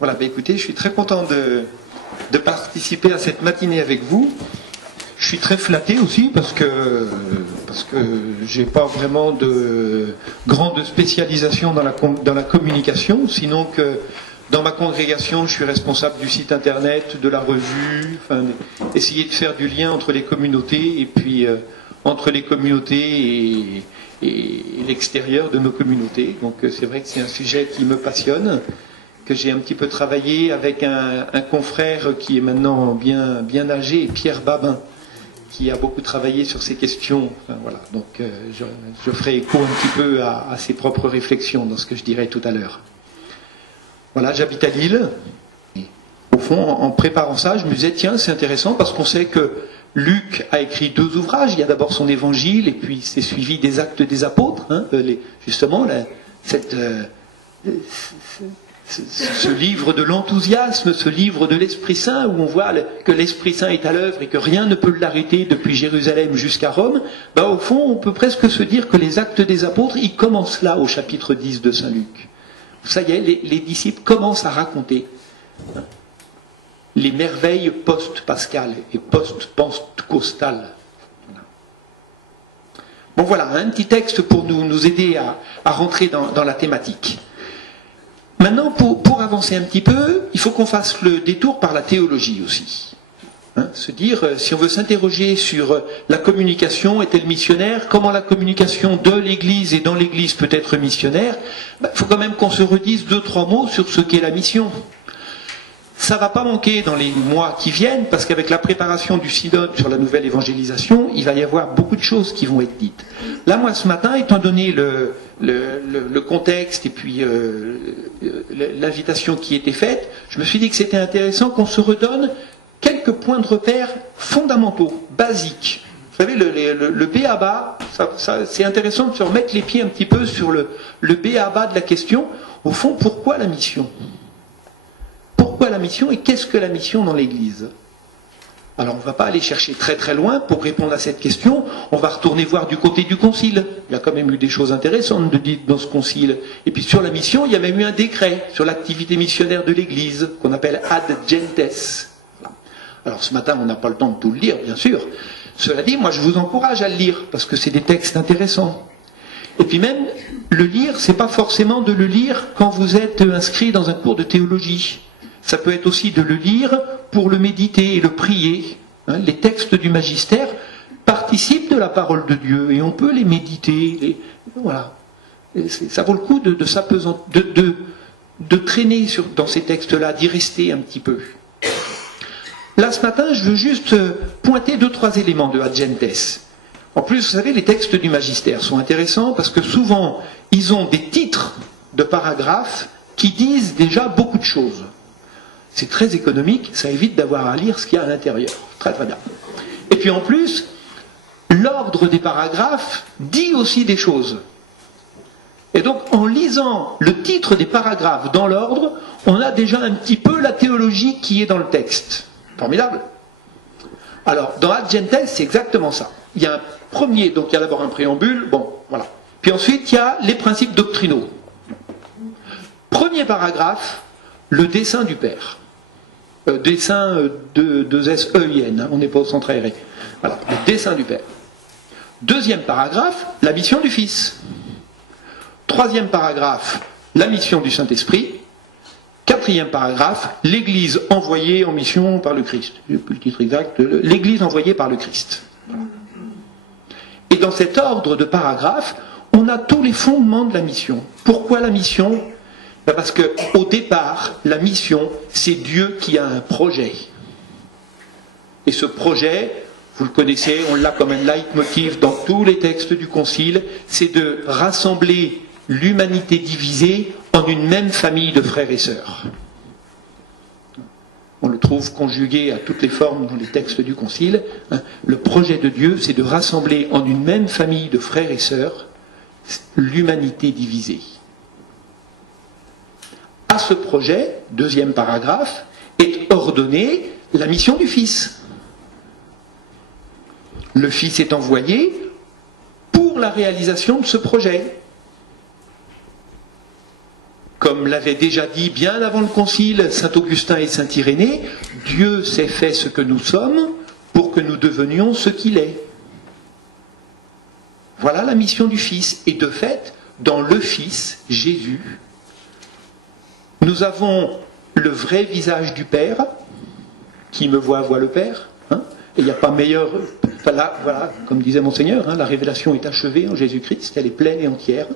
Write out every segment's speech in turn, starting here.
Voilà, bah écoutez, je suis très content de participer à cette matinée avec vous. Je suis très flatté aussi parce que j'ai pas vraiment de grande spécialisation dans la communication, sinon que dans ma congrégation, je suis responsable du site internet, de la revue, enfin, essayer de faire du lien entre les communautés et puis entre les communautés et l'extérieur de nos communautés. Donc c'est vrai que c'est un sujet qui me passionne, que j'ai un petit peu travaillé avec un confrère qui est maintenant bien âgé, Pierre Babin, qui a beaucoup travaillé sur ces questions. Enfin, voilà. Donc je ferai écho un petit peu à ses propres réflexions dans ce que je dirai tout à l'heure. Voilà, j'habite à Lille. Au fond, en préparant ça, je me disais, tiens, c'est intéressant parce qu'on sait que Luc a écrit 2 ouvrages. Il y a d'abord son évangile et puis c'est suivi des Actes des Apôtres. Hein, justement, ce livre de l'enthousiasme, ce livre de l'Esprit Saint, où on voit que l'Esprit Saint est à l'œuvre et que rien ne peut l'arrêter depuis Jérusalem jusqu'à Rome, ben, au fond, on peut presque se dire que les Actes des Apôtres, ils commencent là, au chapitre 10 de Saint Luc. Ça y est, les disciples commencent à raconter les merveilles post-pascales et post-pentecostales. Bon voilà, un petit texte pour nous aider à rentrer dans la thématique. Maintenant, pour avancer un petit peu, il faut qu'on fasse le détour par la théologie aussi. Se dire, si on veut s'interroger sur la communication, est-elle missionnaire? Comment la communication de l'Église et dans l'Église peut être missionnaire? Il faut quand même qu'on se redise 2-3 mots sur ce qu'est la mission. Ça ne va pas manquer dans les mois qui viennent, parce qu'avec la préparation du synode sur la nouvelle évangélisation, il va y avoir beaucoup de choses qui vont être dites. Là, moi, ce matin, étant donné le contexte et puis l'invitation qui était faite, je me suis dit que c'était intéressant qu'on se redonne quelques points de repère fondamentaux, basiques. Vous savez, le b.a.-ba, c'est intéressant de se remettre les pieds un petit peu sur le b.a.-ba de la question. Au fond, pourquoi la mission? Pourquoi la mission et qu'est-ce que la mission dans l'Église? Alors on ne va pas aller chercher très très loin pour répondre à cette question, on va retourner voir du côté du concile. Il y a quand même eu des choses intéressantes de dites dans ce concile. Et puis sur la mission, il y a même eu un décret sur l'activité missionnaire de l'Église, qu'on appelle Ad Gentes. Alors ce matin, on n'a pas le temps de tout le lire, bien sûr. Cela dit, moi je vous encourage à le lire, parce que c'est des textes intéressants. Et puis même, le lire, c'est pas forcément de le lire quand vous êtes inscrit dans un cours de théologie. Ça peut être aussi de le lire pour le méditer et le prier. Les textes du magistère participent de la parole de Dieu, et on peut les méditer. Voilà. Ça vaut le coup de traîner dans ces textes-là, d'y rester un petit peu. Là, ce matin, je veux juste pointer 2-3 éléments de Ad Gentes. En plus, vous savez, les textes du magistère sont intéressants parce que souvent, ils ont des titres de paragraphes qui disent déjà beaucoup de choses. C'est très économique, ça évite d'avoir à lire ce qu'il y a à l'intérieur. Très très bien. Et puis en plus, l'ordre des paragraphes dit aussi des choses. Et donc, en lisant le titre des paragraphes dans l'ordre, on a déjà un petit peu la théologie qui est dans le texte. Formidable. Alors, dans Ad Gentes, c'est exactement ça. Il y a un premier, donc il y a d'abord un préambule, bon, voilà. Puis ensuite, il y a les principes doctrinaux. Premier paragraphe, le dessein du Père. Dessein de S-E-I-N, on n'est pas au centre aéré. Voilà, le dessein du Père. Deuxième paragraphe, la mission du Fils. Troisième paragraphe, la mission du Saint-Esprit. Quatrième paragraphe, l'Église envoyée en mission par le Christ. Je n'ai plus le titre exact, l'Église envoyée par le Christ. Voilà. Et dans cet ordre de paragraphes, on a tous les fondements de la mission. Pourquoi la mission? Parce qu'au départ, la mission, c'est Dieu qui a un projet. Et ce projet, vous le connaissez, on l'a comme un leitmotiv dans tous les textes du Concile, c'est de rassembler l'humanité divisée en une même famille de frères et sœurs. On le trouve conjugué à toutes les formes dans les textes du Concile. Le projet de Dieu, c'est de rassembler en une même famille de frères et sœurs l'humanité divisée. À ce projet, deuxième paragraphe, est ordonnée la mission du Fils. Le Fils est envoyé pour la réalisation de ce projet. Comme l'avait déjà dit bien avant le Concile saint Augustin et saint Irénée, Dieu s'est fait ce que nous sommes pour que nous devenions ce qu'il est. Voilà la mission du Fils. Et de fait, dans le Fils, Jésus, nous avons le vrai visage du Père. Qui me voit le Père. Hein, et il n'y a pas meilleur... Voilà, comme disait Monseigneur, hein, la révélation est achevée en Jésus-Christ, elle est pleine et entière.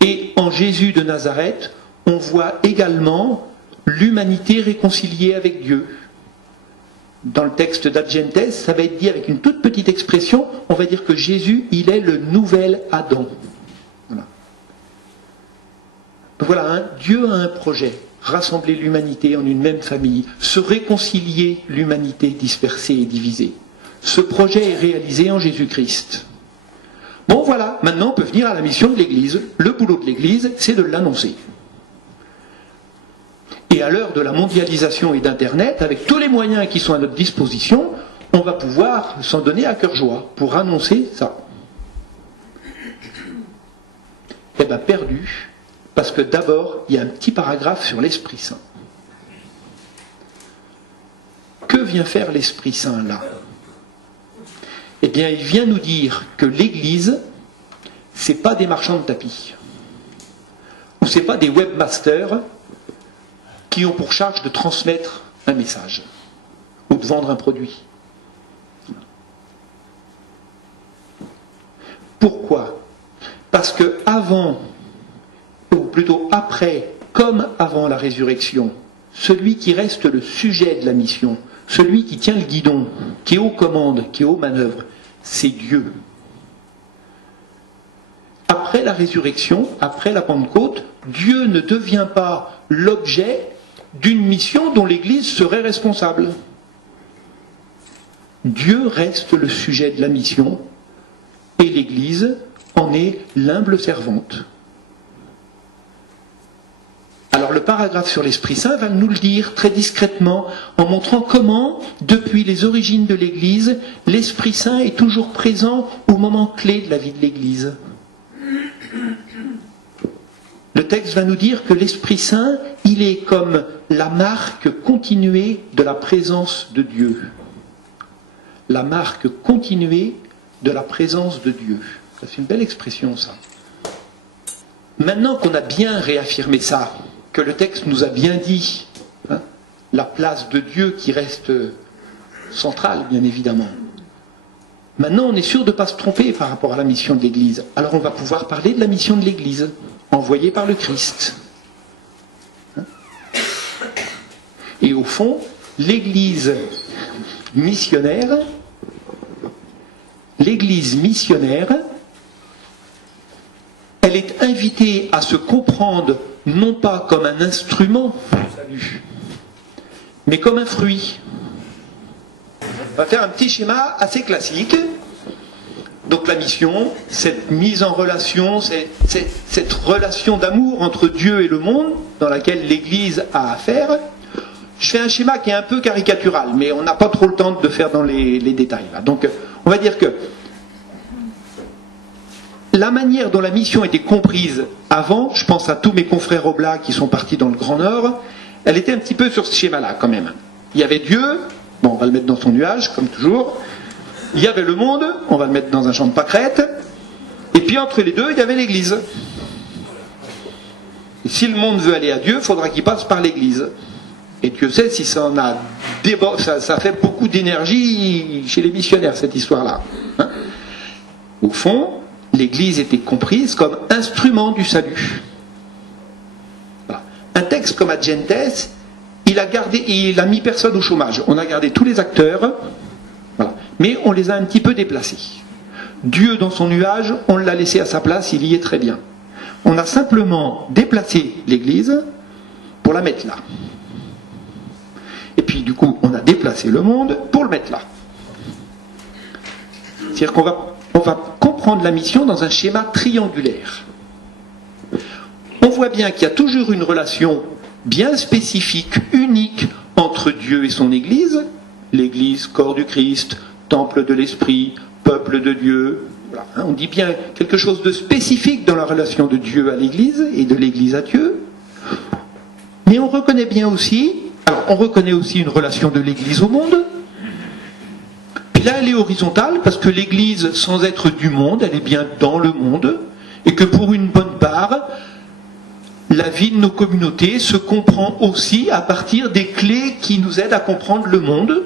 Et en Jésus de Nazareth, on voit également l'humanité réconciliée avec Dieu. Dans le texte d'Adjentes, ça va être dit avec une toute petite expression, on va dire que Jésus, il est le nouvel Adam. Voilà. Voilà, hein, Dieu a un projet, rassembler l'humanité en une même famille, se réconcilier l'humanité dispersée et divisée. Ce projet est réalisé en Jésus-Christ. Bon voilà, maintenant on peut venir à la mission de l'Église. Le boulot de l'Église, c'est de l'annoncer. Et à l'heure de la mondialisation et d'Internet, avec tous les moyens qui sont à notre disposition, on va pouvoir s'en donner à cœur joie pour annoncer ça. Eh bien, perdu, parce que d'abord, il y a un petit paragraphe sur l'Esprit Saint. Que vient faire l'Esprit Saint là ? Eh bien, il vient nous dire que l'Église, c'est pas des marchands de tapis, ou c'est pas des webmasters qui ont pour charge de transmettre un message ou de vendre un produit. Pourquoi ? Parce que avant, ou plutôt après, comme avant la résurrection, celui qui reste le sujet de la mission, celui qui tient le guidon, qui est aux commandes, qui est aux manœuvres, c'est Dieu. Après la résurrection, après la Pentecôte, Dieu ne devient pas l'objet d'une mission dont l'Église serait responsable. Dieu reste le sujet de la mission et l'Église en est l'humble servante. Alors le paragraphe sur l'Esprit Saint va nous le dire très discrètement en montrant comment, depuis les origines de l'Église, l'Esprit Saint est toujours présent au moment clé de la vie de l'Église. Le texte va nous dire que l'Esprit Saint, il est comme la marque continuée de la présence de Dieu. La marque continuée de la présence de Dieu. C'est une belle expression, ça. Maintenant qu'on a bien réaffirmé ça, que le texte nous a bien dit, hein, la place de Dieu qui reste centrale, bien évidemment. Maintenant, on est sûr de ne pas se tromper par rapport à la mission de l'Église. Alors on va pouvoir parler de la mission de l'Église, envoyée par le Christ. Hein ? Et au fond, l'Église missionnaire, elle est invitée à se comprendre non pas comme un instrument du salut, mais comme un fruit. On va faire un petit schéma assez classique. Donc la mission, cette mise en relation, cette relation d'amour entre Dieu et le monde, dans laquelle l'Église a affaire. Je fais un schéma qui est un peu caricatural, mais on n'a pas trop le temps de faire dans les détails. Là. Donc on va dire que la manière dont la mission était comprise avant, je pense à tous mes confrères oblats qui sont partis dans le Grand Nord, elle était un petit peu sur ce schéma-là quand même. Il y avait Dieu, bon, on va le mettre dans son nuage, comme toujours. Il y avait le monde, on va le mettre dans un champ de pâquerettes. Et puis entre les deux, il y avait l'Église. Et si le monde veut aller à Dieu, il faudra qu'il passe par l'Église. Et Dieu sait si ça en a ça fait beaucoup d'énergie chez les missionnaires, cette histoire-là. Hein ? Au fond, l'Église était comprise comme instrument du salut. Voilà. Un texte comme Adjentes, il a mis personne au chômage. On a gardé tous les acteurs, voilà. Mais on les a un petit peu déplacés. Dieu dans son nuage, on l'a laissé à sa place, il y est très bien. On a simplement déplacé l'Église pour la mettre là. Et puis du coup, on a déplacé le monde pour le mettre là. C'est-à-dire qu'on va comprendre la mission dans un schéma triangulaire. On voit bien qu'il y a toujours une relation bien spécifique, unique, entre Dieu et son Église. L'Église, corps du Christ, temple de l'Esprit, peuple de Dieu, Voilà, hein, on dit bien quelque chose de spécifique dans la relation de Dieu à l'Église et de l'Église à Dieu. Mais on reconnaît bien aussi, alors on reconnaît aussi une relation de l'Église au monde. Puis là, elle est horizontale parce que l'Église, sans être du monde, elle est bien dans le monde, et que pour une bonne part, la vie de nos communautés se comprend aussi à partir des clés qui nous aident à comprendre le monde.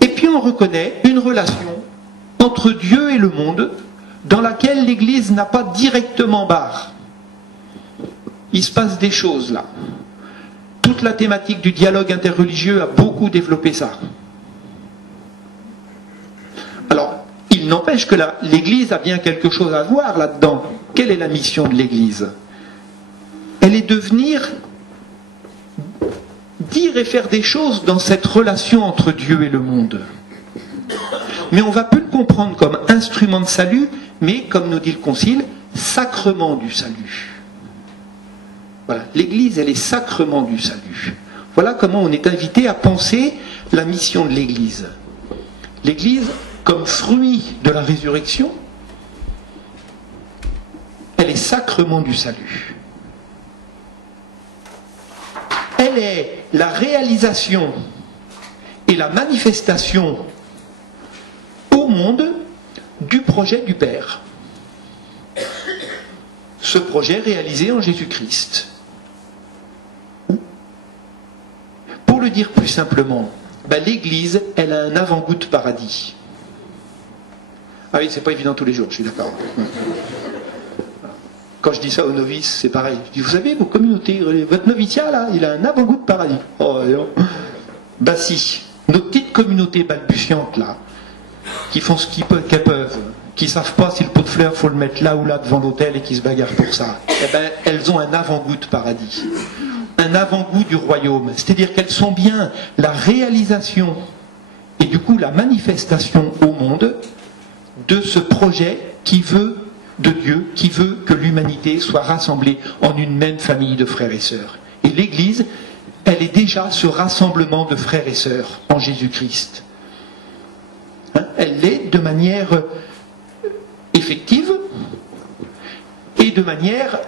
Et puis on reconnaît une relation entre Dieu et le monde dans laquelle l'Église n'a pas directement barre. Il se passe des choses là. Toute la thématique du dialogue interreligieux a beaucoup développé ça. Alors, il n'empêche que l'Église a bien quelque chose à voir là-dedans. Quelle est la mission de l'Église? Elle est de venir dire et faire des choses dans cette relation entre Dieu et le monde. Mais on va plus le comprendre comme instrument de salut, mais, comme nous dit le Concile, sacrement du salut. Voilà, l'Église, elle est sacrement du salut. Voilà comment on est invité à penser la mission de l'Église. L'Église, comme fruit de la résurrection, elle est sacrement du salut. Elle est la réalisation et la manifestation au monde du projet du Père. Ce projet réalisé en Jésus-Christ. Pour le dire plus simplement, l'Église, elle a un avant-goût de paradis. Ah oui, c'est pas évident tous les jours, je suis d'accord. Quand je dis ça aux novices, c'est pareil. Je dis, vous savez, vos communautés, votre noviciat, là, il a un avant-goût de paradis. Oh, non. Bah si, nos petites communautés balbutiantes, là, qui font ce qu'elles peuvent, qui ne savent pas si le pot de fleurs, faut le mettre là ou là devant l'autel et qui se bagarrent pour ça, eh ben, elles ont un avant-goût de paradis. Un avant-goût du royaume. C'est-à-dire qu'elles sont bien la réalisation et du coup la manifestation au monde de ce projet qui veut de Dieu, qui veut que l'humanité soit rassemblée en une même famille de frères et sœurs. Et l'Église, elle est déjà ce rassemblement de frères et sœurs en Jésus-Christ. Hein, elle l'est de manière effective et de manière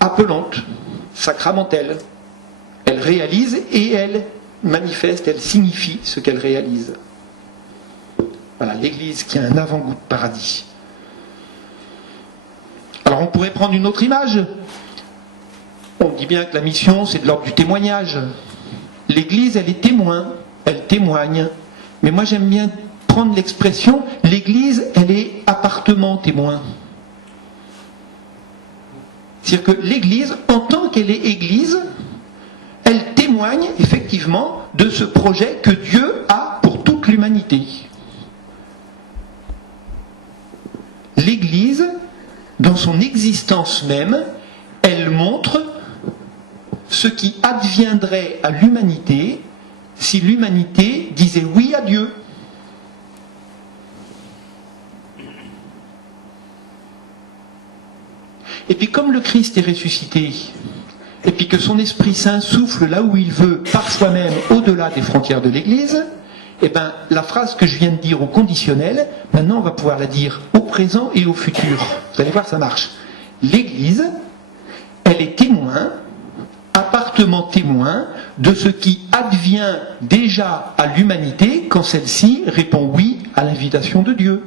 appelante, sacramentelle. Elle réalise et elle manifeste, elle signifie ce qu'elle réalise. Voilà, l'Église qui a un avant-goût de paradis. Alors on pourrait prendre une autre image. On dit bien que la mission, c'est de l'ordre du témoignage. L'Église, elle est témoin, elle témoigne. Mais moi, j'aime bien prendre l'expression, l'Église, elle est appartement témoin. C'est-à-dire que l'Église, en tant qu'elle est Église, elle témoigne effectivement de ce projet que Dieu a pour toute l'humanité. L'Église, dans son existence même, elle montre ce qui adviendrait à l'humanité si l'humanité disait oui à Dieu. Et puis comme le Christ est ressuscité, et puis que son Esprit Saint souffle là où il veut, parfois même au-delà des frontières de l'Église, eh bien la phrase que je viens de dire au conditionnel, maintenant on va pouvoir la dire au présent et au futur. Vous allez voir, ça marche. L'Église, elle est témoin, appartement témoin de ce qui advient déjà à l'humanité quand celle-ci répond oui à l'invitation de Dieu.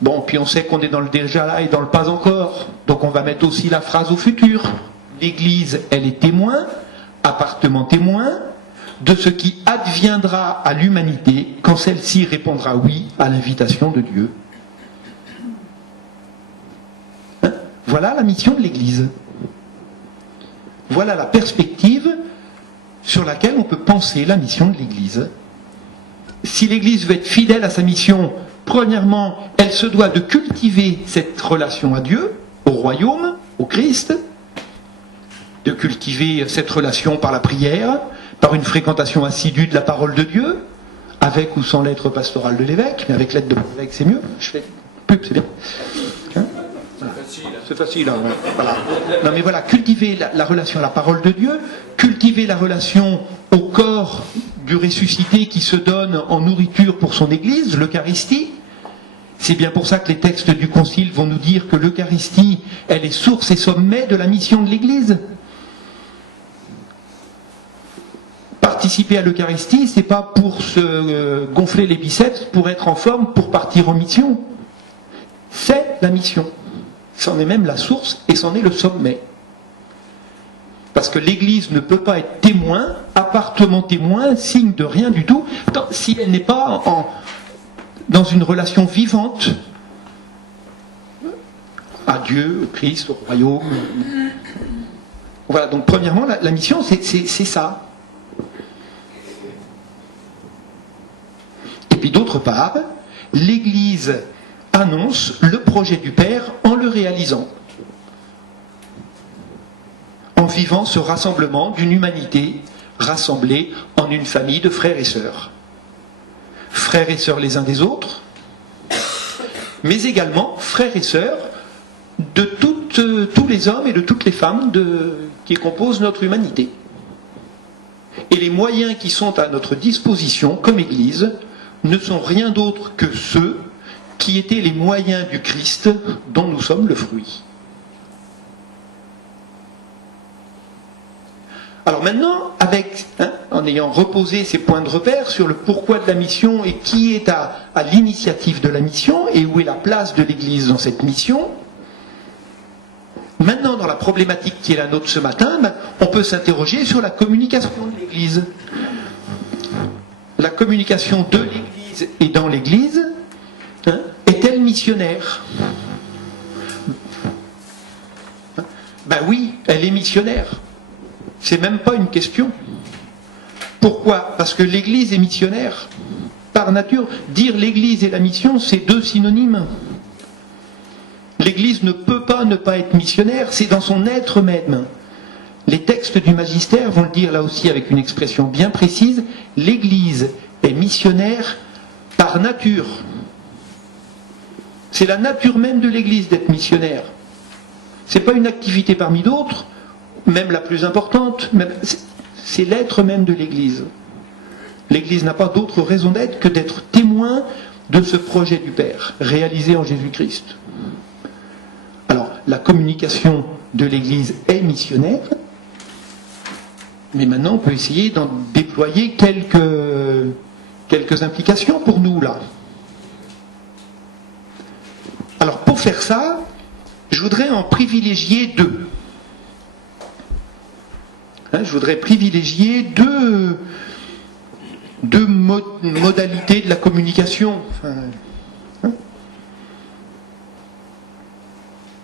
Bon, puis on sait qu'on est dans le déjà là et dans le pas encore. Donc on va mettre aussi la phrase au futur. L'Église, elle est témoin, appartement témoin, de ce qui adviendra à l'humanité quand celle-ci répondra oui à l'invitation de Dieu. Hein? Voilà la mission de l'Église. Voilà la perspective sur laquelle on peut penser la mission de l'Église. Si l'Église veut être fidèle à sa mission, premièrement, elle se doit de cultiver cette relation à Dieu, au royaume, au Christ, de cultiver cette relation par la prière, par une fréquentation assidue de la parole de Dieu, avec ou sans lettre pastorale de l'évêque, mais avec l'aide de l'évêque c'est mieux, je fais pub, c'est bien. Hein? C'est facile, hein, ouais. Voilà. Non mais voilà, cultiver la relation à la parole de Dieu, cultiver la relation au corps du ressuscité qui se donne en nourriture pour son Église, l'Eucharistie. C'est bien pour ça que les textes du Concile vont nous dire que l'Eucharistie, elle est source et sommet de la mission de l'Église. Participer à l'Eucharistie, c'est pas pour se gonfler les biceps, pour être en forme, pour partir en mission. C'est la mission. C'en est même la source et c'en est le sommet. Parce que l'Église ne peut pas être témoin, appartement témoin, signe de rien du tout, si elle n'est pas dans une relation vivante à Dieu, au Christ, au royaume. Voilà, donc premièrement, la mission, c'est ça. Et puis d'autre part, l'Église annonce le projet du Père en le réalisant, en vivant ce rassemblement d'une humanité rassemblée en une famille de frères et sœurs. Frères et sœurs les uns des autres, mais également frères et sœurs de tous les hommes et de toutes les femmes qui composent notre humanité. Et les moyens qui sont à notre disposition comme Église ne sont rien d'autre que ceux qui étaient les moyens du Christ dont nous sommes le fruit. Alors maintenant, en ayant reposé ces points de repère sur le pourquoi de la mission et qui est à l'initiative de la mission et où est la place de l'Église dans cette mission, maintenant dans la problématique qui est la nôtre ce matin, on peut s'interroger sur la communication de l'Église. La communication de l'Église et dans l'Église, est-elle missionnaire? Ben oui, elle est missionnaire. C'est même pas une question. Pourquoi? Parce que l'Église est missionnaire. Par nature, dire l'Église et la mission, c'est deux synonymes. L'Église ne peut pas ne pas être missionnaire, c'est dans son être même. Les textes du magistère vont le dire là aussi avec une expression bien précise, l'Église est missionnaire par nature. C'est la nature même de l'Église d'être missionnaire. C'est pas une activité parmi d'autres, même la plus importante, c'est l'être même de l'Église. L'Église n'a pas d'autre raison d'être que d'être témoin de ce projet du Père, réalisé en Jésus-Christ. Alors, la communication de l'Église est missionnaire, mais maintenant on peut essayer d'en déployer quelques implications pour nous, là. Alors, pour faire ça, je voudrais en privilégier deux. Je voudrais privilégier deux modalités de la communication.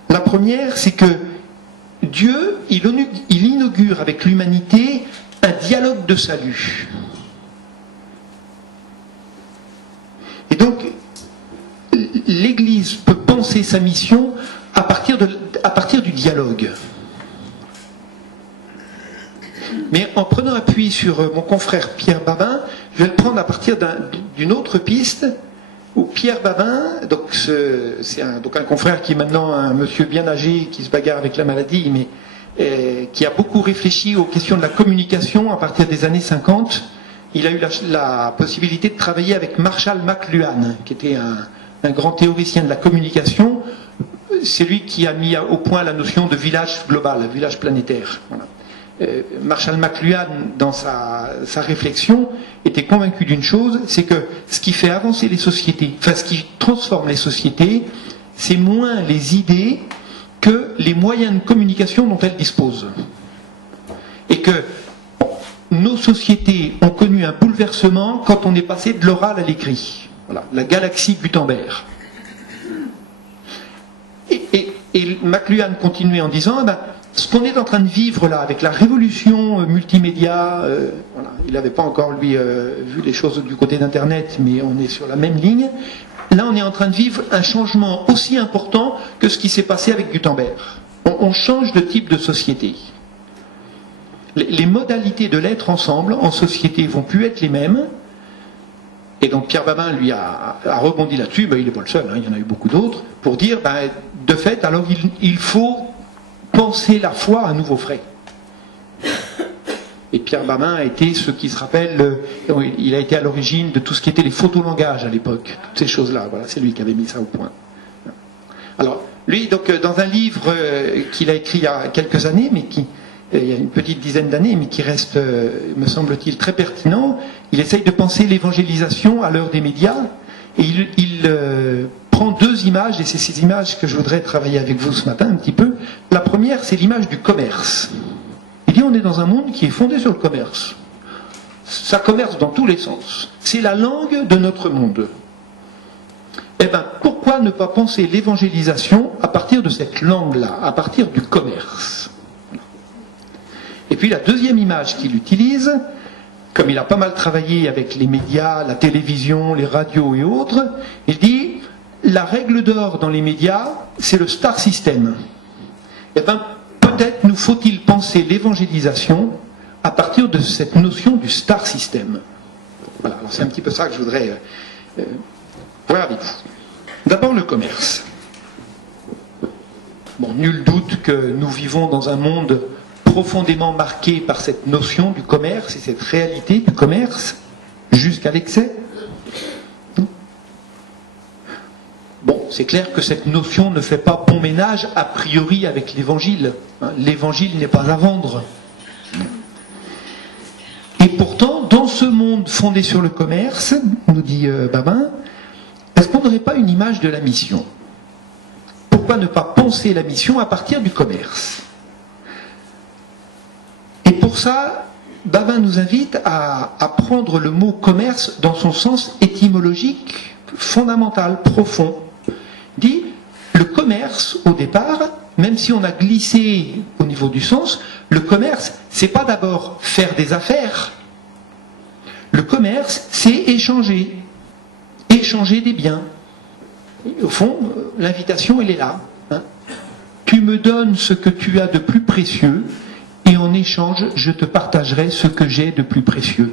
La première, c'est que Dieu, il inaugure avec l'humanité un dialogue de salut. Et donc, l'Église peut penser sa mission à partir du dialogue. Mais en prenant appui sur mon confrère Pierre Babin, je vais le prendre à partir d'une autre piste, où Pierre Babin, c'est un confrère qui est maintenant un monsieur bien âgé, qui se bagarre avec la maladie, mais qui a beaucoup réfléchi aux questions de la communication à partir des années 50. Il a eu la possibilité de travailler avec Marshall McLuhan, qui était un grand théoricien de la communication. C'est lui qui a mis au point la notion de village global, village planétaire. Voilà. Marshall McLuhan, dans sa réflexion, était convaincu d'une chose, c'est que ce qui fait avancer les sociétés, enfin ce qui transforme les sociétés, c'est moins les idées que les moyens de communication dont elles disposent. Et que nos sociétés ont connu un bouleversement quand on est passé de l'oral à l'écrit. Voilà, la galaxie Gutenberg. Et McLuhan continuait en disant, ce qu'on est en train de vivre là, avec la révolution multimédia, voilà, il n'avait pas encore, lui, vu les choses du côté d'Internet, mais on est sur la même ligne. Là, on est en train de vivre un changement aussi important que ce qui s'est passé avec Gutenberg. On change de type de société. Les modalités de l'être ensemble, en société, vont plus être les mêmes. Et donc Pierre Babin, lui, a rebondi là-dessus, il n'est pas le seul, il y en a eu beaucoup d'autres, pour dire, de fait, alors il faut penser la foi à nouveau frais. Et Pierre Babin a été ce qui se rappelle, il a été à l'origine de tout ce qui était les photolangages à l'époque, toutes ces choses-là. Voilà, c'est lui qui avait mis ça au point. Alors, lui, donc, dans un livre qu'il a écrit il y a quelques années, mais il y a une petite dizaine d'années, mais qui reste, me semble-t-il, très pertinent, il essaye de penser l'évangélisation à l'heure des médias, et il prend deux images, et c'est ces images que je voudrais travailler avec vous ce matin un petit peu. La première, c'est l'image du commerce. Il dit, on est dans un monde qui est fondé sur le commerce. Ça commerce dans tous les sens. C'est la langue de notre monde. Eh bien, pourquoi ne pas penser l'évangélisation à partir de cette langue-là, à partir du commerce? Et puis la deuxième image qu'il utilise, comme il a pas mal travaillé avec les médias, la télévision, les radios et autres, il dit, la règle d'or dans les médias, c'est le star system. Eh bien, peut-être nous faut-il penser l'évangélisation à partir de cette notion du star system. Voilà, c'est un petit peu ça que je voudrais voir avec vous. D'abord le commerce. Bon, nul doute que nous vivons dans un monde profondément marqué par cette notion du commerce et cette réalité du commerce jusqu'à l'excès. Bon, c'est clair que cette notion ne fait pas bon ménage a priori avec l'évangile. L'évangile n'est pas à vendre. Et pourtant, dans ce monde fondé sur le commerce, nous dit Babin, est-ce qu'on n'aurait pas une image de la mission? Pourquoi ne pas penser la mission à partir du commerce? Et pour ça, Babin nous invite à prendre le mot commerce dans son sens étymologique fondamental, profond. Il dit, le commerce, au départ, même si on a glissé au niveau du sens, le commerce, c'est pas d'abord faire des affaires. Le commerce, c'est échanger. Échanger des biens. Et au fond, l'invitation, elle est là. Tu me donnes ce que tu as de plus précieux, et en échange, je te partagerai ce que j'ai de plus précieux.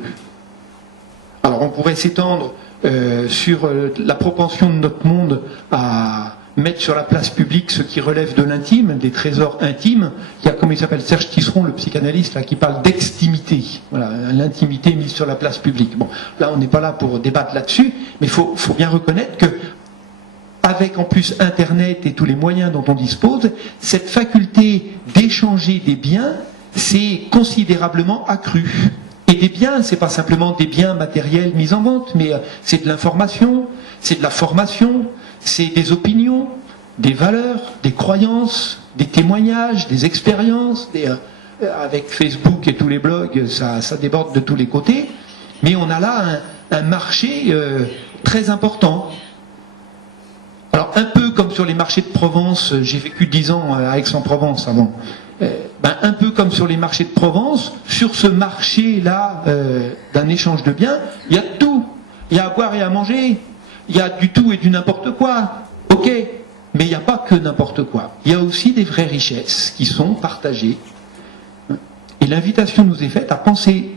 Alors, on pourrait s'étendre sur la propension de notre monde à mettre sur la place publique ce qui relève de l'intime, des trésors intimes. Il y a, comme il s'appelle, Serge Tisseron, le psychanalyste, là, qui parle d'extimité. Voilà, l'intimité mise sur la place publique. Bon, là, on n'est pas là pour débattre là-dessus, mais il faut bien reconnaître que, avec en plus Internet et tous les moyens dont on dispose, cette faculté d'échanger des biens s'est considérablement accrue. Et des biens, c'est pas simplement des biens matériels mis en vente, mais c'est de l'information, c'est de la formation, c'est des opinions, des valeurs, des croyances, des témoignages, des expériences. Avec Facebook et tous les blogs, ça déborde de tous les côtés. Mais on a là un marché très important. Alors, un peu comme sur les marchés de Provence, j'ai vécu 10 ans à Aix-en-Provence avant. Un peu comme sur les marchés de Provence, sur ce marché-là d'un échange de biens, il y a de tout. Il y a à boire et à manger. Il y a du tout et du n'importe quoi. Ok, mais il n'y a pas que n'importe quoi. Il y a aussi des vraies richesses qui sont partagées. Et l'invitation nous est faite à penser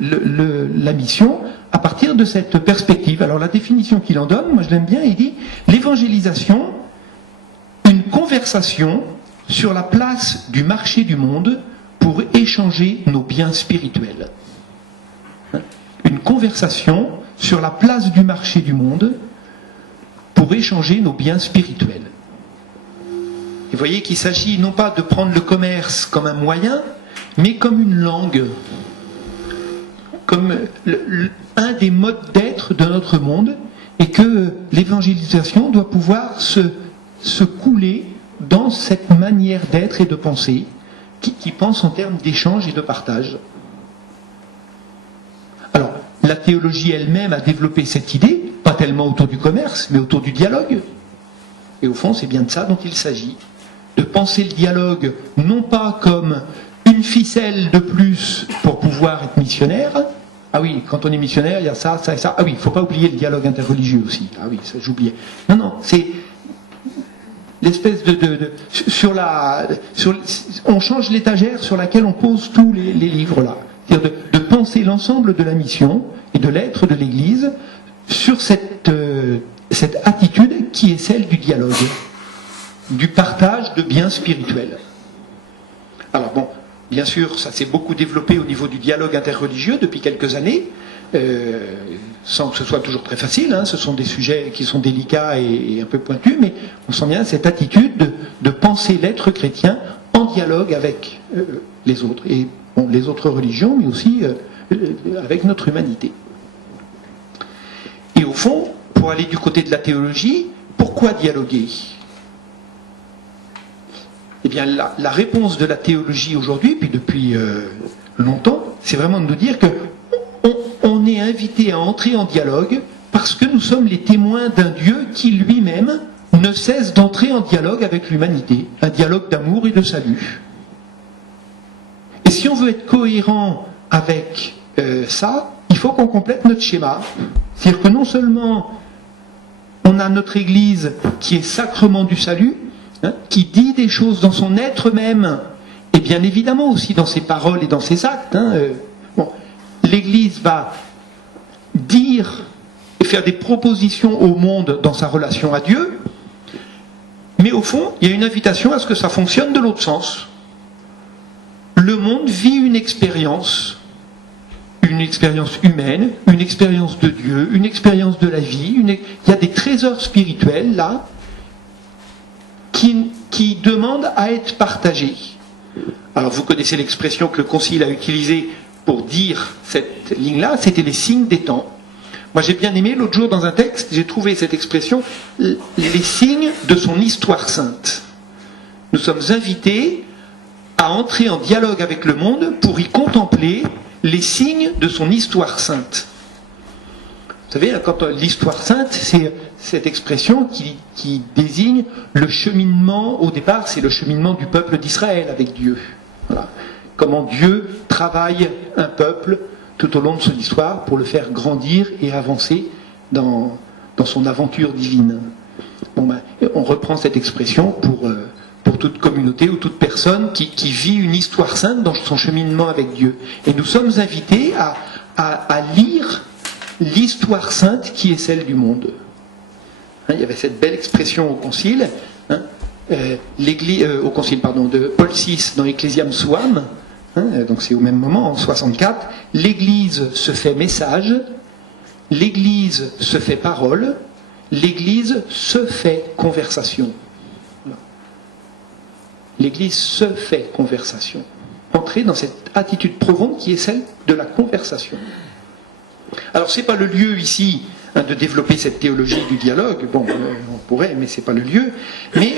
la mission à partir de cette perspective. Alors la définition qu'il en donne, moi je l'aime bien, il dit l'évangélisation, une conversation sur la place du marché du monde pour échanger nos biens spirituels. Une conversation sur la place du marché du monde pour échanger nos biens spirituels. Et vous voyez qu'il s'agit non pas de prendre le commerce comme un moyen, mais comme une langue, comme un des modes d'être de notre monde, et que l'évangélisation doit pouvoir se couler dans cette manière d'être et de penser, qui pense en termes d'échange et de partage. Alors, la théologie elle-même a développé cette idée, pas tellement autour du commerce, mais autour du dialogue. Et au fond, c'est bien de ça dont il s'agit. De penser le dialogue, non pas comme une ficelle de plus pour pouvoir être missionnaire. Ah oui, quand on est missionnaire, il y a ça, ça et ça. Ah oui, il ne faut pas oublier le dialogue interreligieux aussi. Ah oui, ça j'oubliais. Non, non, c'est l'espèce on change l'étagère sur laquelle on pose tous les livres là. C'est-à-dire de penser l'ensemble de la mission et de l'être de l'Église sur cette attitude qui est celle du dialogue, du partage de biens spirituels. Alors bon, Bien sûr, ça s'est beaucoup développé au niveau du dialogue interreligieux depuis quelques années, sans que ce soit toujours très facile. Hein, ce sont des sujets qui sont délicats et un peu pointus, mais on sent bien cette attitude de penser l'être chrétien en dialogue avec les autres, et bon, les autres religions, mais aussi avec notre humanité. Et au fond, pour aller du côté de la théologie, pourquoi dialoguer ? Eh bien, la réponse de la théologie aujourd'hui, puis depuis longtemps, c'est vraiment de nous dire que on est invité à entrer en dialogue parce que nous sommes les témoins d'un Dieu qui lui-même ne cesse d'entrer en dialogue avec l'humanité, un dialogue d'amour et de salut. Et si on veut être cohérent avec ça, il faut qu'on complète notre schéma. C'est-à-dire que non seulement on a notre Église qui est sacrement du salut, hein, qui dit des choses dans son être même, et bien évidemment aussi dans ses paroles et dans ses actes. Hein, bon, l'Église va dire et faire des propositions au monde dans sa relation à Dieu, mais au fond, il y a une invitation à ce que ça fonctionne de l'autre sens. Le monde vit une expérience humaine, une expérience de Dieu, une expérience de la vie. Il y a des trésors spirituels là qui demandent à être partagés. Alors vous connaissez l'expression que le Concile a utilisée pour dire cette ligne-là, c'était les signes des temps. Moi j'ai bien aimé, l'autre jour dans un texte, j'ai trouvé cette expression, les signes de son histoire sainte. Nous sommes invités à entrer en dialogue avec le monde pour y contempler les signes de son histoire sainte. Vous savez, quand l'histoire sainte, c'est cette expression qui désigne le cheminement, au départ, c'est le cheminement du peuple d'Israël avec Dieu. Voilà. Comment Dieu travaille un peuple tout au long de son histoire pour le faire grandir et avancer dans son aventure divine. Bon, ben, on reprend cette expression pour toute communauté ou toute personne qui vit une histoire sainte dans son cheminement avec Dieu. Et nous sommes invités à lire l'histoire sainte qui est celle du monde. Hein, il y avait cette belle expression au Concile, hein, au Concile de Paul VI dans Ecclesiam Suam, hein, donc c'est au même moment, en 64, l'Église se fait message, l'Église se fait parole, l'Église se fait conversation. L'Église se fait conversation. Entrer dans cette attitude profonde qui est celle de la conversation. Alors, ce n'est pas le lieu ici hein, de développer cette théologie du dialogue. Bon, on pourrait, mais ce n'est pas le lieu. Mais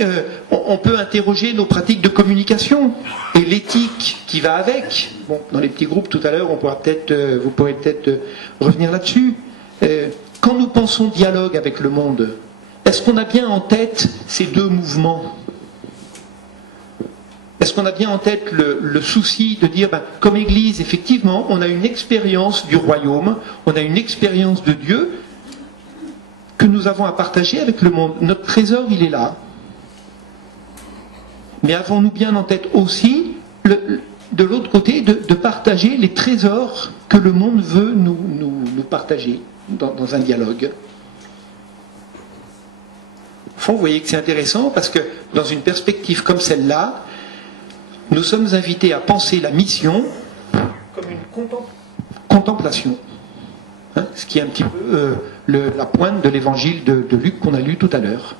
on peut interroger nos pratiques de communication et l'éthique qui va avec. Bon, dans les petits groupes tout à l'heure, vous pourrez peut-être revenir là-dessus. Quand nous pensons dialogue avec le monde, est-ce qu'on a bien en tête ces deux mouvements ? Est-ce qu'on a bien en tête le souci de dire, comme Église, effectivement, on a une expérience du royaume, on a une expérience de Dieu que nous avons à partager avec le monde. Notre trésor, il est là. Mais avons-nous bien en tête aussi, de l'autre côté, de partager les trésors que le monde veut nous partager dans un dialogue ? Au fond, vous voyez que c'est intéressant parce que dans une perspective comme celle-là, nous sommes invités à penser la mission comme une contemplation. Hein, ce qui est un petit peu la pointe de l'évangile de Luc qu'on a lu tout à l'heure.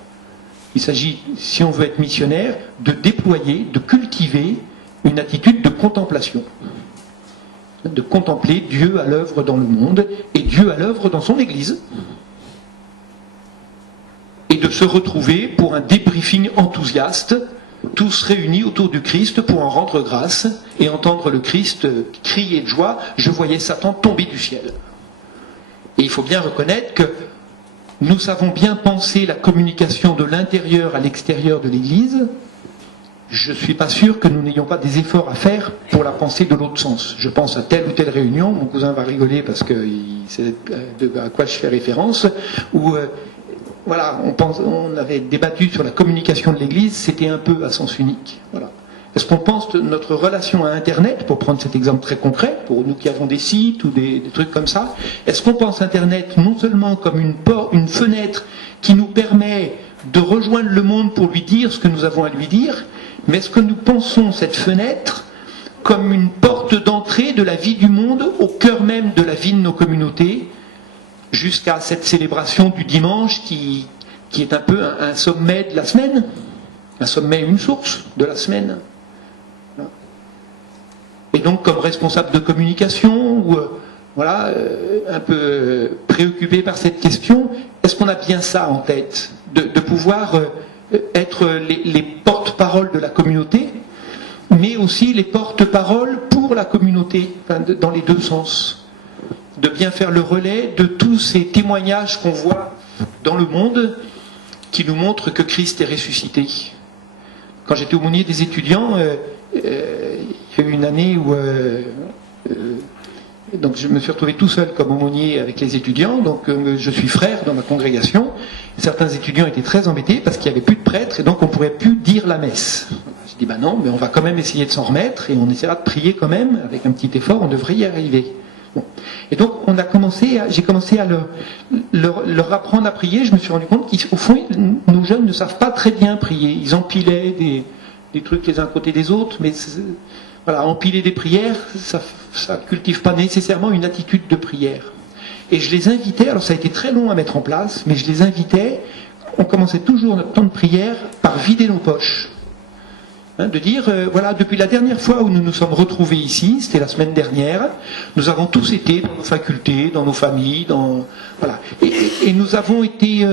Il s'agit, si on veut être missionnaire, de déployer, de cultiver une attitude de contemplation. De contempler Dieu à l'œuvre dans le monde et Dieu à l'œuvre dans son Église. Et de se retrouver pour un débriefing enthousiaste, tous réunis autour du Christ pour en rendre grâce et entendre le Christ crier de joie « Je voyais Satan tomber du ciel ». Et il faut bien reconnaître que nous savons bien penser la communication de l'intérieur à l'extérieur de l'Église. Je ne suis pas sûr que nous n'ayons pas des efforts à faire pour la penser de l'autre sens. Je pense à telle ou telle réunion, mon cousin va rigoler parce qu'il sait à quoi je fais référence, où voilà, on avait débattu sur la communication de l'Église, c'était un peu à sens unique. Voilà. Est-ce qu'on pense de notre relation à Internet, pour prendre cet exemple très concret, pour nous qui avons des sites ou des trucs comme ça, est-ce qu'on pense Internet non seulement comme une fenêtre qui nous permet de rejoindre le monde pour lui dire ce que nous avons à lui dire, mais est-ce que nous pensons cette fenêtre comme une porte d'entrée de la vie du monde au cœur même de la vie de nos communautés, jusqu'à cette célébration du dimanche qui est un peu un sommet de la semaine, un sommet, une source de la semaine. Et donc, comme responsable de communication, ou voilà, un peu préoccupé par cette question, est-ce qu'on a bien ça en tête, de pouvoir être les porte-paroles de la communauté, mais aussi les porte-paroles pour la communauté, enfin, dans les deux sens, de bien faire le relais de tous ces témoignages qu'on voit dans le monde qui nous montrent que Christ est ressuscité. Quand j'étais aumônier des étudiants, il y a eu une année où donc je me suis retrouvé tout seul comme aumônier avec les étudiants, donc je suis frère dans ma congrégation. Certains étudiants étaient très embêtés parce qu'il n'y avait plus de prêtre et donc on ne pourrait plus dire la messe. J'ai dit, ben non, mais on va quand même essayer de s'en remettre et on essaiera de prier quand même, avec un petit effort, on devrait y arriver. Bon. Et donc j'ai commencé à leur apprendre à prier. Je me suis rendu compte qu'au fond, nos jeunes ne savent pas très bien prier. Ils empilaient des trucs les uns à côté des autres, mais voilà, empiler des prières, ça ne cultive pas nécessairement une attitude de prière. Et je les invitais, alors ça a été très long à mettre en place, mais je les invitais, on commençait toujours notre temps de prière par vider nos poches. De dire, voilà, depuis la dernière fois où nous nous sommes retrouvés ici, c'était la semaine dernière, nous avons tous été dans nos facultés, dans nos familles, voilà, et nous avons été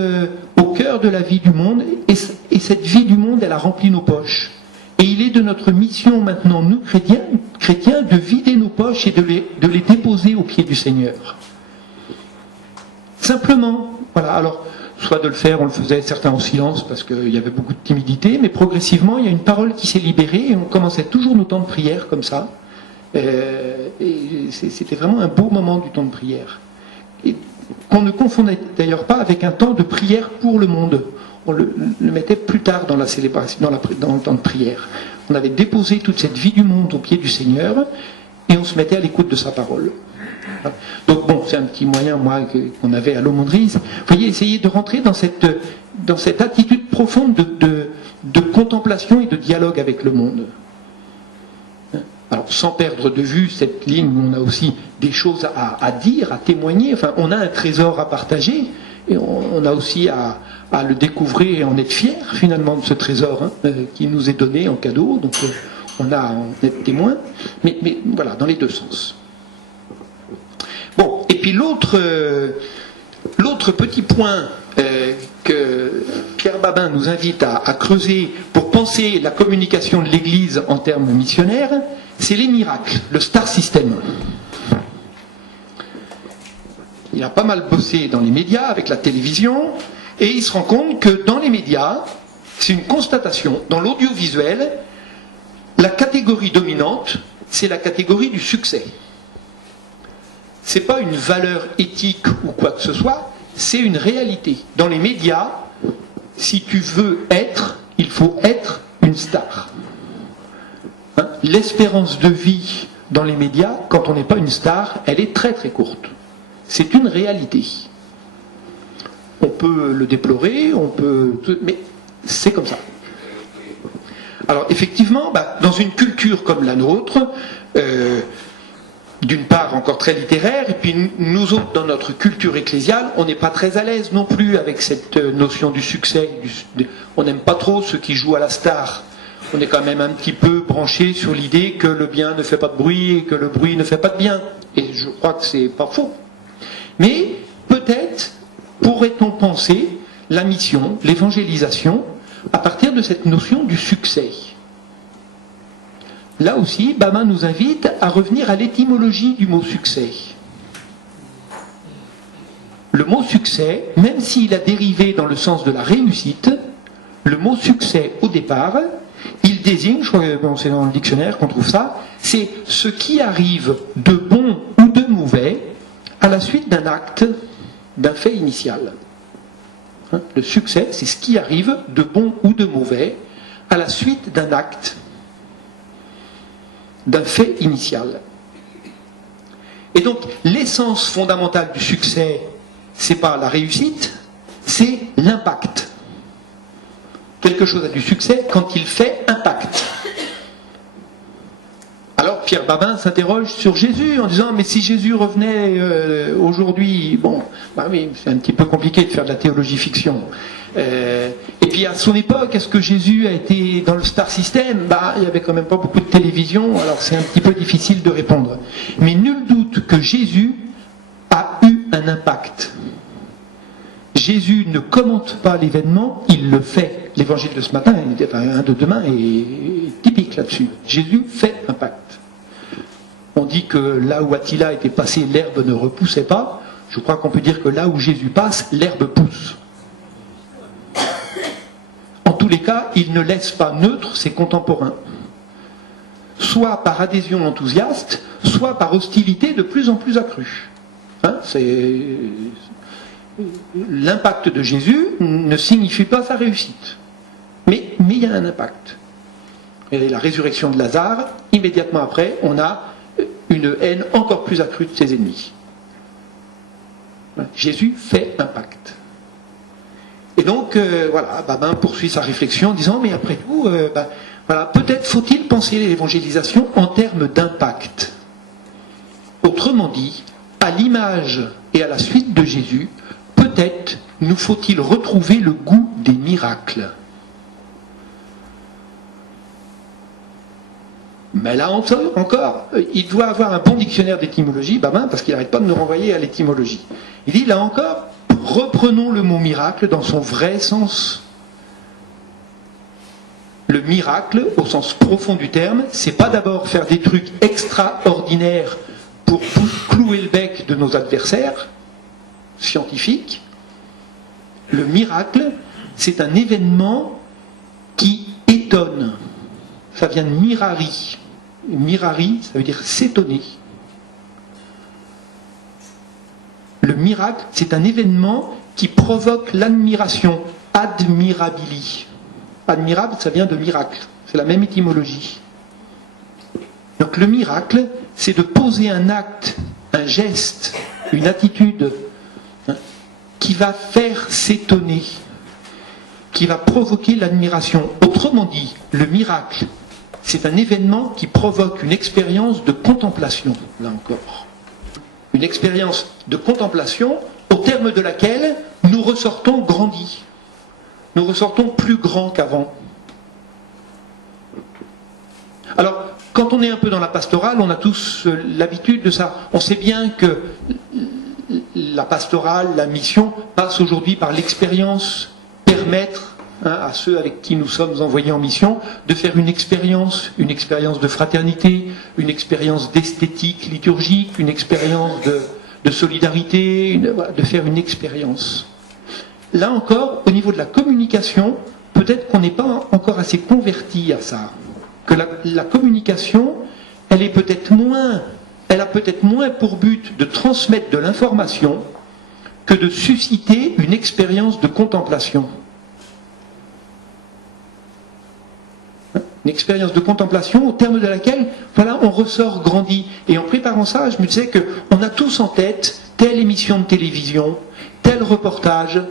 au cœur de la vie du monde, et cette vie du monde, elle a rempli nos poches. Et il est de notre mission maintenant, nous chrétiens, de vider nos poches et de les déposer aux pieds du Seigneur. Simplement, voilà, alors, soit de le faire, on le faisait certains en silence parce qu'il y avait beaucoup de timidité, mais progressivement il y a une parole qui s'est libérée et on commençait toujours nos temps de prière comme ça. Et c'était vraiment un beau moment du temps de prière. Et qu'on ne confondait d'ailleurs pas avec un temps de prière pour le monde. On le mettait plus tard dans la célébration, dans le temps de prière. On avait déposé toute cette vie du monde aux pieds du Seigneur et on se mettait à l'écoute de sa parole. Donc bon, c'est un petit moyen, moi, qu'on avait à l'aumônerie. Vous voyez, essayer de rentrer dans cette attitude profonde de contemplation et de dialogue avec le monde. Alors, sans perdre de vue cette ligne où on a aussi des choses à dire, à témoigner. Enfin, on a un trésor à partager et on a aussi à le découvrir et en être fier, finalement, de ce trésor qui nous est donné en cadeau. Donc, on a à en être témoin. Mais voilà, dans les deux sens. Bon, et puis l'autre petit point que Pierre Babin nous invite à creuser pour penser la communication de l'Église en termes missionnaires, c'est les miracles, le star system. Il a pas mal bossé dans les médias, avec la télévision, et il se rend compte que dans les médias, c'est une constatation, dans l'audiovisuel, la catégorie dominante, c'est la catégorie du succès. C'est pas une valeur éthique ou quoi que ce soit, c'est une réalité. Dans les médias, si tu veux être, il faut être une star. Hein? L'espérance de vie dans les médias, quand on n'est pas une star, elle est très très courte. C'est une réalité. On peut le déplorer, mais c'est comme ça. Alors effectivement, dans une culture comme la nôtre, d'une part encore très littéraire, et puis nous autres, dans notre culture ecclésiale, on n'est pas très à l'aise non plus avec cette notion du succès. On n'aime pas trop ceux qui jouent à la star. On est quand même un petit peu branché sur l'idée que le bien ne fait pas de bruit et que le bruit ne fait pas de bien. Et je crois que c'est pas faux. Mais peut-être pourrait-on penser la mission, l'évangélisation, à partir de cette notion du succès. Là aussi, Babin nous invite à revenir à l'étymologie du mot succès. Le mot succès, même s'il a dérivé dans le sens de la réussite, le mot succès, au départ, il désigne, je crois que c'est dans le dictionnaire qu'on trouve ça, c'est ce qui arrive de bon ou de mauvais à la suite d'un acte, d'un fait initial. Le succès, c'est ce qui arrive de bon ou de mauvais à la suite d'un acte, d'un fait initial. Et donc, l'essence fondamentale du succès, c'est pas la réussite, c'est l'impact. Quelque chose a du succès quand il fait impact. Alors, Pierre Babin s'interroge sur Jésus en disant mais si Jésus revenait aujourd'hui, bon, bah oui, c'est un petit peu compliqué de faire de la théologie fiction. Et puis à son époque, est-ce que Jésus a été dans le star system? Bah, il n'y avait quand même pas beaucoup de télévision, alors c'est un petit peu difficile de répondre. Mais nul doute que Jésus a eu un impact. Jésus ne commente pas l'événement, il le fait. L'évangile de ce matin, un de demain est typique là-dessus. Jésus fait impact. On dit que là où Attila était passé, l'herbe ne repoussait pas. Je crois qu'on peut dire que là où Jésus passe, l'herbe pousse. En tous les cas, il ne laisse pas neutres ses contemporains. Soit par adhésion enthousiaste, soit par hostilité de plus en plus accrue. L'impact de Jésus ne signifie pas sa réussite. Mais il y a un impact. Et la résurrection de Lazare, immédiatement après, on a une haine encore plus accrue de ses ennemis. Jésus fait impact. Et donc, voilà, Babin poursuit sa réflexion en disant, mais après tout, voilà, peut-être faut-il penser l'évangélisation en termes d'impact. Autrement dit, à l'image et à la suite de Jésus, peut-être nous faut-il retrouver le goût des miracles. Mais là encore, il doit avoir un bon dictionnaire d'étymologie, Babin, parce qu'il n'arrête pas de nous renvoyer à l'étymologie. Il dit, là encore, reprenons le mot miracle dans son vrai sens. Le miracle, au sens profond du terme, c'est pas d'abord faire des trucs extraordinaires pour clouer le bec de nos adversaires scientifiques. Le miracle, c'est un événement qui étonne. Ça vient de mirari. Mirari, ça veut dire s'étonner. Le miracle, c'est un événement qui provoque l'admiration. Admirabili. Admirable, ça vient de miracle. C'est la même étymologie. Donc le miracle, c'est de poser un acte, un geste, une attitude qui va faire s'étonner, qui va provoquer l'admiration. Autrement dit, le miracle, c'est un événement qui provoque une expérience de contemplation, là encore. Une expérience de contemplation au terme de laquelle nous ressortons grandis. Nous ressortons plus grands qu'avant. Alors, quand on est un peu dans la pastorale, on a tous l'habitude de ça. On sait bien que la pastorale, la mission, passe aujourd'hui par l'expérience, permettre à ceux avec qui nous sommes envoyés en mission de faire une expérience de fraternité, une expérience d'esthétique liturgique, une expérience de solidarité, de faire une expérience. Là encore, au niveau de la communication, peut-être qu'on n'est pas encore assez converti à ça. Que la communication, elle a peut-être moins pour but de transmettre de l'information que de susciter une expérience de contemplation. Une expérience de contemplation au terme de laquelle, voilà, on ressort grandi. Et en préparant ça, je me disais qu'on a tous en tête telle émission de télévision, tel reportage,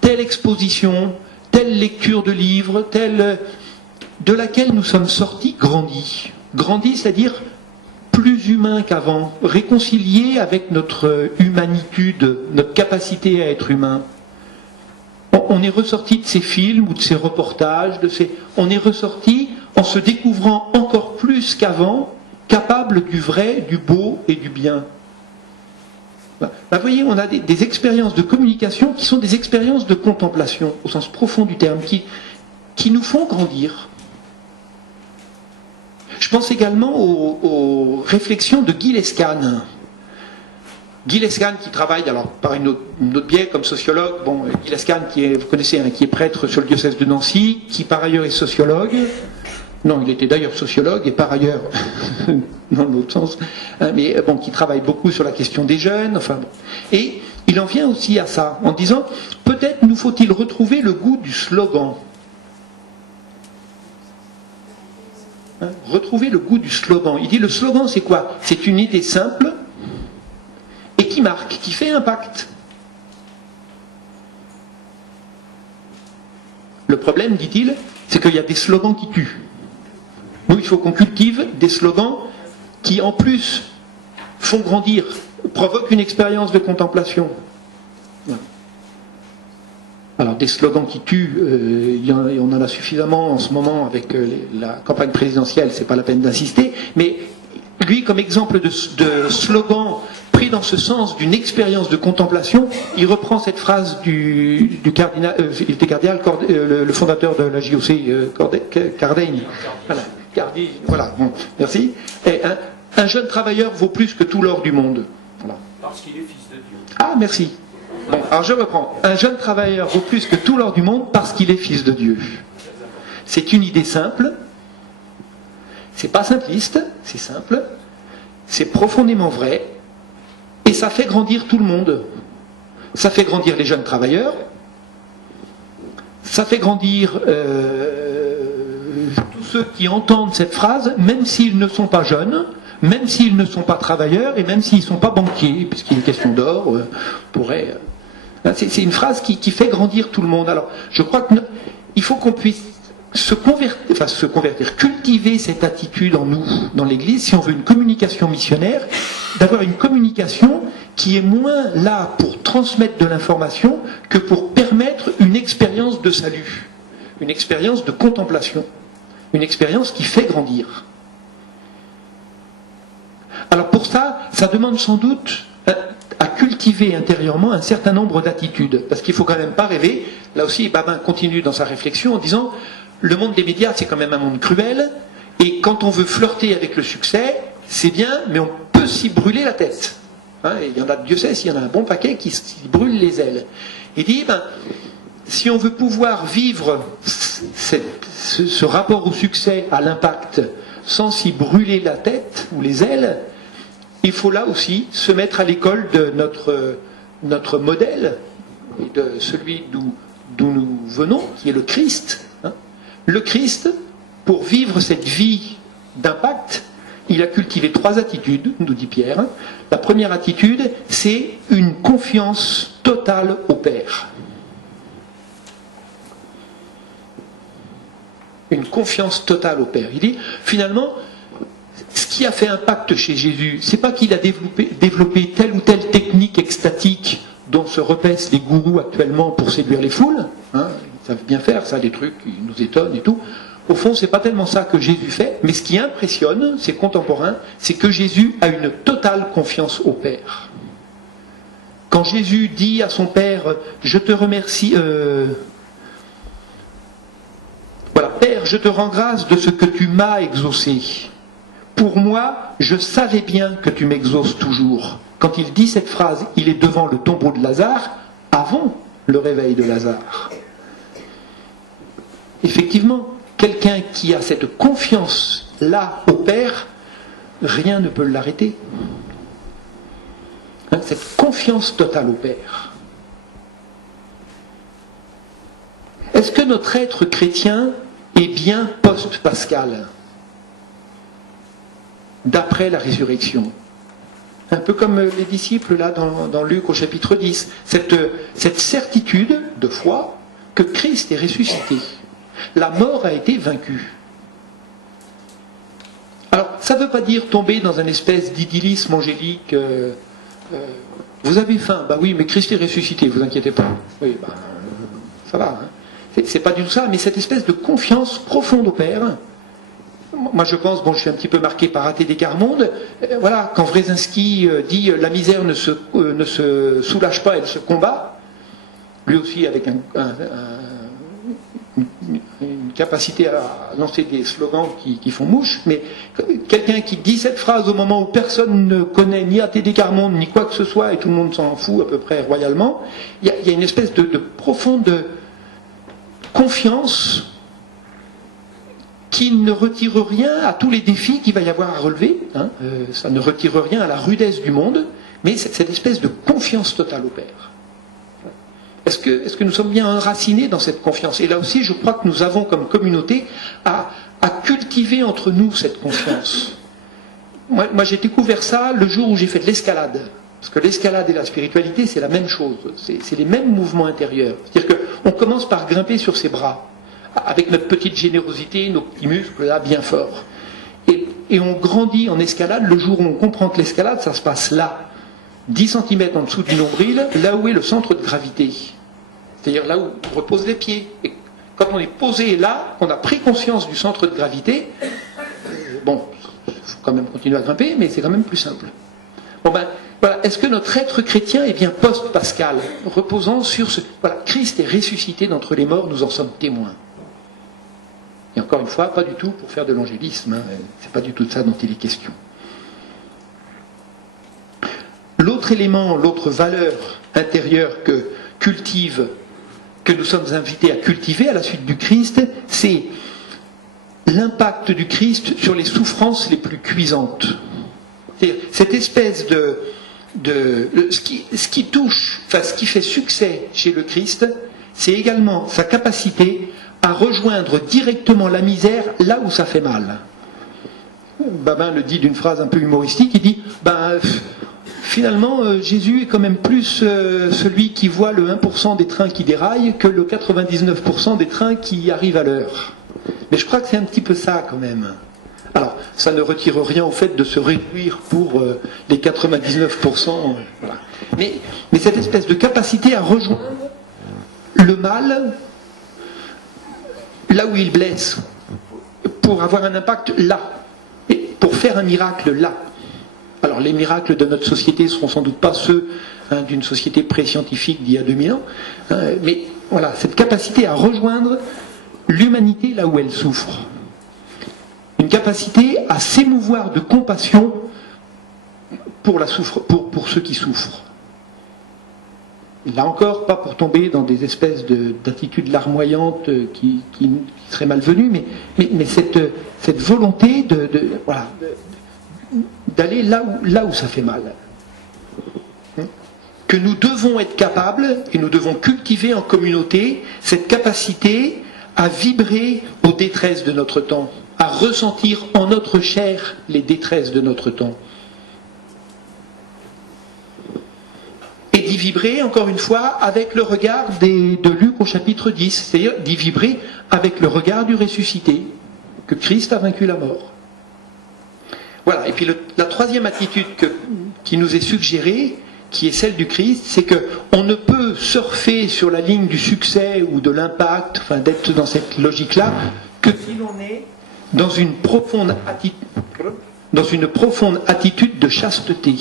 telle exposition, telle lecture de livres, de laquelle nous sommes sortis grandis. Grandis, c'est-à-dire plus humains qu'avant, réconciliés avec notre humanitude, notre capacité à être humain. On est ressorti de ces films ou de ces reportages, on est ressorti en se découvrant encore plus qu'avant, capable du vrai, du beau et du bien. Là, vous voyez, on a des expériences de communication qui sont des expériences de contemplation, au sens profond du terme, qui nous font grandir. Je pense également aux réflexions de Guy Lescane. Guy Lescane qui travaille alors par une autre biais comme sociologue. Bon, Guy Lescane vous connaissez, hein, qui est prêtre sur le diocèse de Nancy, qui par ailleurs est sociologue. Non, il était d'ailleurs sociologue et par ailleurs, dans l'autre sens, hein, mais bon, qui travaille beaucoup sur la question des jeunes. Enfin, bon. Et il en vient aussi à ça en disant peut-être nous faut-il retrouver le goût du slogan. Hein, retrouver le goût du slogan. Il dit le slogan c'est quoi? C'est une idée simple et qui marque, qui fait impact. Le problème, dit-il, c'est qu'il y a des slogans qui tuent. Nous, il faut qu'on cultive des slogans qui en plus font grandir, provoquent une expérience de contemplation. Alors des slogans qui tuent, on en a suffisamment en ce moment avec la campagne présidentielle, c'est pas la peine d'insister, mais lui, comme exemple de slogan pris dans ce sens d'une expérience de contemplation, il reprend cette phrase du cardinal, le fondateur de la JOC, Cardaigne. Voilà, voilà, bon, merci. Et un jeune travailleur vaut plus que tout l'or du monde. Voilà. Parce qu'il est fils de Dieu. Ah, merci. Bon, alors je reprends. Un jeune travailleur vaut plus que tout l'or du monde parce qu'il est fils de Dieu. C'est une idée simple. C'est pas simpliste, c'est simple. C'est profondément vrai. Et ça fait grandir tout le monde. Ça fait grandir les jeunes travailleurs. Ça fait grandir tous ceux qui entendent cette phrase, même s'ils ne sont pas jeunes, même s'ils ne sont pas travailleurs et même s'ils ne sont pas banquiers, puisqu'il est une question d'or, pourrait. C'est une phrase qui fait grandir tout le monde. Alors, je crois qu'il faut qu'on puisse se convertir, cultiver cette attitude en nous, dans l'Église, si on veut une communication missionnaire, d'avoir une communication qui est moins là pour transmettre de l'information que pour permettre une expérience de salut, une expérience de contemplation, une expérience qui fait grandir. Alors pour ça, ça demande sans doute à cultiver intérieurement un certain nombre d'attitudes, parce qu'il ne faut quand même pas rêver. Là aussi, Babin continue dans sa réflexion en disant le monde des médias, c'est quand même un monde cruel, et quand on veut flirter avec le succès, c'est bien, mais on peut s'y brûler la tête. Il y en a, Dieu sait, s'il y en a un bon paquet qui brûle les ailes. Il dit, si on veut pouvoir vivre ce rapport au succès, à l'impact, sans s'y brûler la tête ou les ailes, il faut là aussi se mettre à l'école de notre modèle, et de celui d'où nous venons, qui est le Christ. Le Christ, pour vivre cette vie d'impact, il a cultivé 3 attitudes, nous dit Pierre. La première attitude, c'est une confiance totale au Père. Une confiance totale au Père. Il dit, finalement, ce qui a fait impact chez Jésus, c'est pas qu'il a développé telle ou telle technique extatique dont se repaissent les gourous actuellement pour séduire les foules. Ils savent bien faire ça, des trucs qui nous étonnent et tout. Au fond, c'est pas tellement ça que Jésus fait, mais ce qui impressionne ses contemporains, c'est que Jésus a une totale confiance au Père. Quand Jésus dit à son Père, je te remercie, voilà, Père, je te rends grâce de ce que tu m'as exaucé. Pour moi, je savais bien que tu m'exauces toujours. Quand il dit cette phrase, il est devant le tombeau de Lazare, avant le réveil de Lazare. Effectivement, quelqu'un qui a cette confiance-là au Père, rien ne peut l'arrêter. Cette confiance totale au Père. Est-ce que notre être chrétien est bien post-pascal, d'après la résurrection? Un peu comme les disciples là dans Luc au chapitre 10. Cette certitude de foi que Christ est ressuscité. La mort a été vaincue. Alors, ça ne veut pas dire tomber dans une espèce d'idyllisme angélique. Vous avez faim? Bah oui, mais Christ est ressuscité, vous inquiétez pas. Oui, bah, ça va. C'est pas du tout ça, mais cette espèce de confiance profonde au Père. Moi, je pense, je suis un petit peu marqué par Athée Descartes-Monde. Voilà, quand Wresinski dit la misère ne se soulage pas, elle se combat. Lui aussi avec une capacité à lancer des slogans qui font mouche, mais quelqu'un qui dit cette phrase au moment où personne ne connaît ni Athée Descartes-Monde ni quoi que ce soit et tout le monde s'en fout à peu près royalement, il y a une espèce de profonde confiance qui ne retire rien à tous les défis qu'il va y avoir à relever. Ça ne retire rien à la rudesse du monde, mais cette espèce de confiance totale au Père. Est-ce que nous sommes bien enracinés dans cette confiance? Et là aussi, je crois que nous avons comme communauté à cultiver entre nous cette confiance. Moi, j'ai découvert ça le jour où j'ai fait de l'escalade. Parce que l'escalade et la spiritualité, c'est la même chose. C'est les mêmes mouvements intérieurs. C'est-à-dire qu'on commence par grimper sur ses bras, avec notre petite générosité, nos petits muscles là bien forts. Et et on grandit en escalade. Le jour où on comprend que l'escalade, ça se passe là, 10 cm en dessous du nombril, là où est le centre de gravité. C'est-à-dire là où reposent les pieds. Et quand on est posé là, on a pris conscience du centre de gravité, bon, il faut quand même continuer à grimper, mais c'est quand même plus simple. Bon ben, voilà. Est-ce que notre être chrétien est bien post-pascal, reposant sur ce... Voilà, Christ est ressuscité d'entre les morts, nous en sommes témoins. Et encore une fois, pas du tout pour faire de l'angélisme, hein, c'est pas du tout de ça dont il est question. L'autre élément, l'autre valeur intérieure que nous sommes invités à cultiver à la suite du Christ, c'est l'impact du Christ sur les souffrances les plus cuisantes. C'est-à-dire, cette espèce ce qui touche, enfin ce qui fait succès chez le Christ, c'est également sa capacité à rejoindre directement la misère là où ça fait mal. Babin le dit d'une phrase un peu humoristique, il dit finalement Jésus est quand même plus celui qui voit le 1% des trains qui déraillent que le 99% des trains qui arrivent à l'heure. Mais je crois que c'est un petit peu ça quand même. Alors, ça ne retire rien au fait de se réjouir pour les 99%. Voilà. Mais cette espèce de capacité à rejoindre le mal là où il blesse, pour avoir un impact là, et pour faire un miracle là. Alors les miracles de notre société ne seront sans doute pas ceux d'une société pré-scientifique d'il y a 2000 ans, mais voilà, cette capacité à rejoindre l'humanité là où elle souffre. Une capacité à s'émouvoir de compassion pour ceux qui souffrent. Là encore, pas pour tomber dans des espèces d'attitudes larmoyantes qui seraient malvenues, mais cette volonté d'aller là où ça fait mal. Que nous devons être capables, et nous devons cultiver en communauté, cette capacité à vibrer aux détresses de notre temps, à ressentir en notre chair les détresses de notre temps. Et d'y vibrer, encore une fois, avec le regard de Luc au chapitre 10, c'est-à-dire d'y vibrer avec le regard du ressuscité, que Christ a vaincu la mort. Voilà, et puis la troisième attitude qui nous est suggérée, qui est celle du Christ, c'est qu'on ne peut surfer sur la ligne du succès ou de l'impact, enfin d'être dans cette logique-là, que si l'on est dans une profonde attitude de chasteté.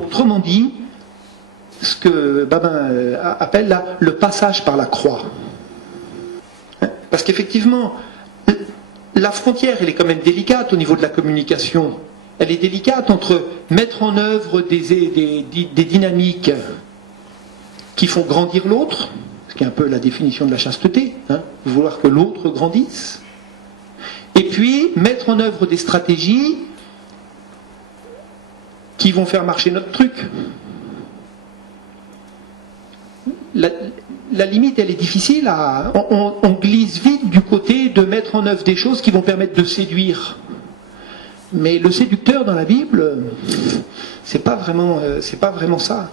Autrement dit, ce que Babin appelle là le passage par la croix. Parce qu'effectivement, la frontière, elle est quand même délicate au niveau de la communication. Elle est délicate entre mettre en œuvre des dynamiques qui font grandir l'autre, ce qui est un peu la définition de la chasteté, vouloir que l'autre grandisse, et puis mettre en œuvre des stratégies qui vont faire marcher notre truc. La limite, elle est difficile on glisse vite du côté de mettre en œuvre des choses qui vont permettre de séduire. Mais le séducteur dans la Bible, c'est pas vraiment ça.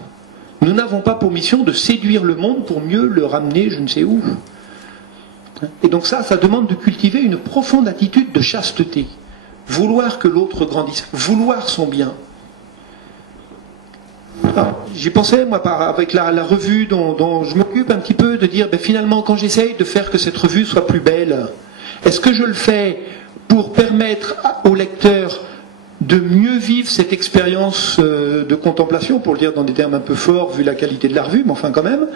Nous n'avons pas pour mission de séduire le monde pour mieux le ramener je ne sais où. Et donc ça demande de cultiver une profonde attitude de chasteté. Vouloir que l'autre grandisse, vouloir son bien. J'y pensais, moi, avec la revue dont je m'occupe un petit peu, de dire, finalement, quand j'essaye de faire que cette revue soit plus belle, est-ce que je le fais pour permettre au lecteur de mieux vivre cette expérience de contemplation, pour le dire dans des termes un peu forts, vu la qualité de la revue, mais enfin quand même,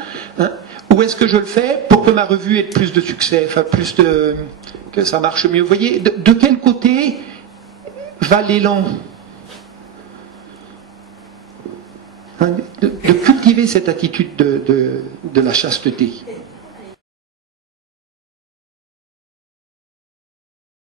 ou est-ce que je le fais pour que ma revue ait plus de succès, enfin que ça marche mieux? Vous voyez, de quel côté va l'élan? De cultiver cette attitude de la chasteté.